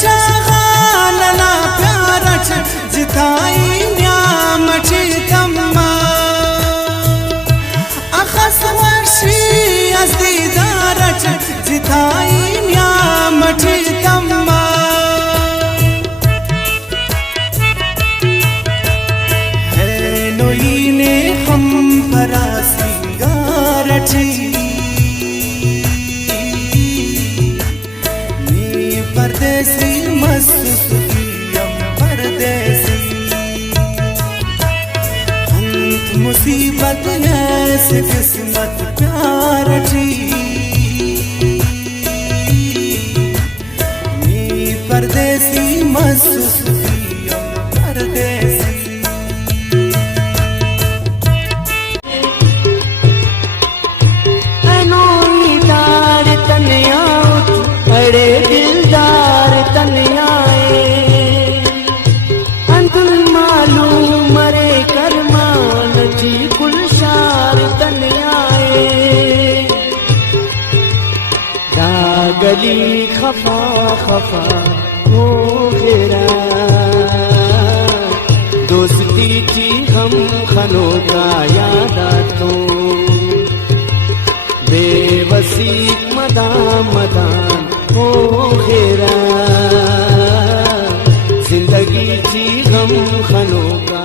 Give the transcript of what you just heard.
शागाना प्यारच जिताई न्यामची तम्मा अखस वर्षी असदीदारच जिताई न्यामची तम्मा है नोईने हम परा सिंगारची परदेसी मस्तियम परदेसी अंत मुसीबत ऐसे किस्मत प्यार जी नी परदेसी मस्तियम परदेसी अनोई दार तनिया अड़े दिलदार तनियाए अंतुल मालूम मरे करमान जी गुलशार तनियाए दागली खफा खफा हो घेरा दोस्ती थी हम खनों का यादा तो बेवसीक मदान हो घेरा जिंदगी थी गम खनों का